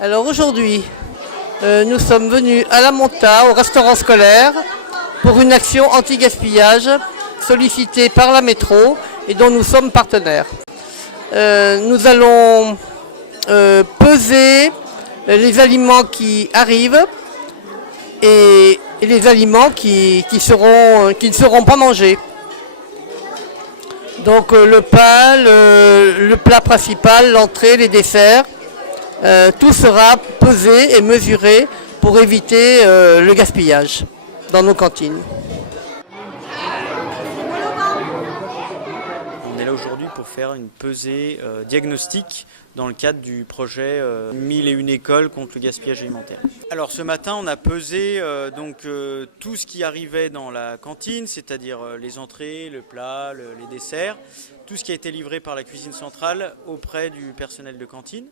Alors aujourd'hui, nous sommes venus à la Monta, au restaurant scolaire, pour une action anti-gaspillage sollicitée par la métro et dont nous sommes partenaires. Nous allons peser les aliments qui arrivent et les aliments qui ne seront pas mangés. Donc le pain, le plat principal, l'entrée, les desserts, tout sera pesé et mesuré pour éviter le gaspillage dans nos cantines. On est là aujourd'hui pour faire une pesée diagnostique dans le cadre du projet 1001 écoles contre le gaspillage alimentaire. Alors ce matin on a pesé tout ce qui arrivait dans la cantine, c'est-à-dire les entrées, le plat, les desserts, tout ce qui a été livré par la cuisine centrale auprès du personnel de cantine.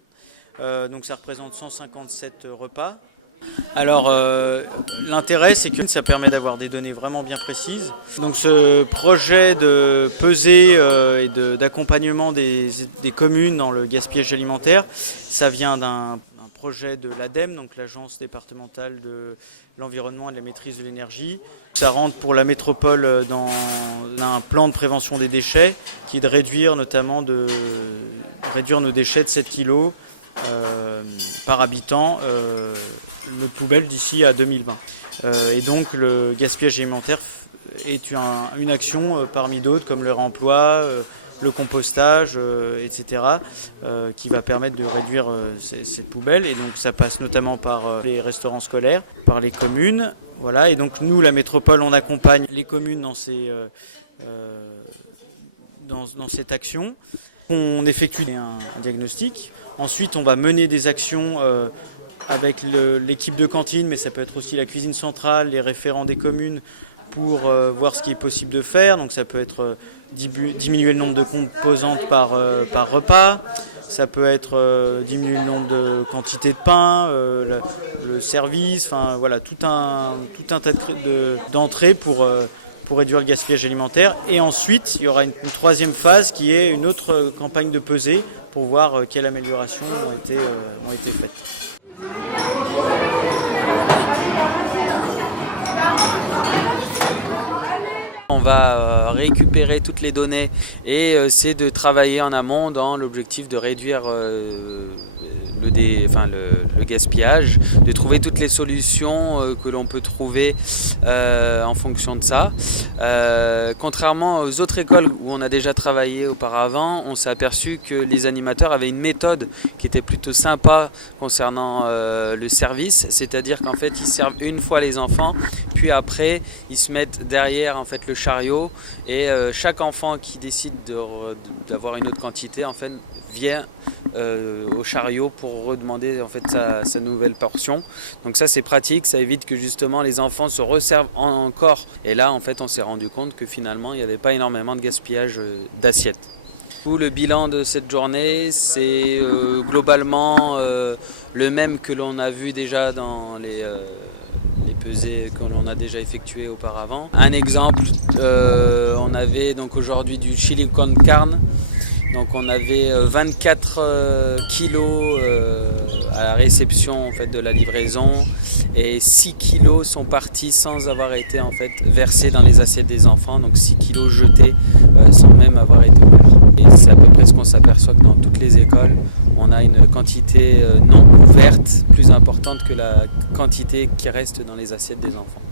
Donc ça représente 157 repas. Alors l'intérêt c'est que ça permet d'avoir des données vraiment bien précises. Donc ce projet de pesée et d'accompagnement des communes dans le gaspillage alimentaire, ça vient d'un projet de l'ADEME, donc l'Agence départementale de l'environnement et de la maîtrise de l'énergie. Ça rentre pour la métropole dans un plan de prévention des déchets qui est de réduire notamment nos déchets de 7 kg par habitant notre poubelle d'ici à 2020. Et donc le gaspillage alimentaire est une action parmi d'autres comme le réemploi, le compostage, etc. Qui va permettre de réduire cette poubelle. Et donc ça passe notamment par les restaurants scolaires, par les communes. Voilà. Et donc nous, la métropole, on accompagne les communes dans cette action. On effectue un diagnostic. Ensuite, on va mener des actions avec l'équipe de cantine, mais ça peut être aussi la cuisine centrale, les référents des communes pour voir ce qui est possible de faire. Donc ça peut être diminuer le nombre de composantes par repas, ça peut être diminuer le nombre de quantités de pain, le service, enfin voilà, tout un tas d'entrées pour réduire le gaspillage alimentaire. Et ensuite, il y aura une troisième phase qui est une autre campagne de pesée pour voir quelles améliorations ont été faites. On va récupérer toutes les données et c'est de travailler en amont dans l'objectif de réduire le gaspillage, de trouver toutes les solutions que l'on peut trouver en fonction de ça. Contrairement aux autres écoles où on a déjà travaillé auparavant, on s'est aperçu que les animateurs avaient une méthode qui était plutôt sympa concernant le service, c'est-à-dire qu'en fait ils servent une fois les enfants, puis après ils se mettent derrière en fait le chariot et chaque enfant qui décide d'avoir une autre quantité en fait vient au chariot pour redemander en fait sa nouvelle portion. Donc ça c'est pratique, ça évite que justement les enfants se resservent encore. Et là en fait on s'est rendu compte que finalement il n'y avait pas énormément de gaspillage d'assiettes. Le bilan de cette journée c'est globalement le même que l'on a vu déjà dans les pesées que l'on a déjà effectuées auparavant. Un exemple, on avait donc aujourd'hui du chili con carne. Donc on avait 24 kilos à la réception en fait, de la livraison et 6 kilos sont partis sans avoir été en fait, versés dans les assiettes des enfants, donc 6 kilos jetés sans même avoir été ouverts. Et c'est à peu près ce qu'on s'aperçoit que dans toutes les écoles, on a une quantité non ouverte plus importante que la quantité qui reste dans les assiettes des enfants.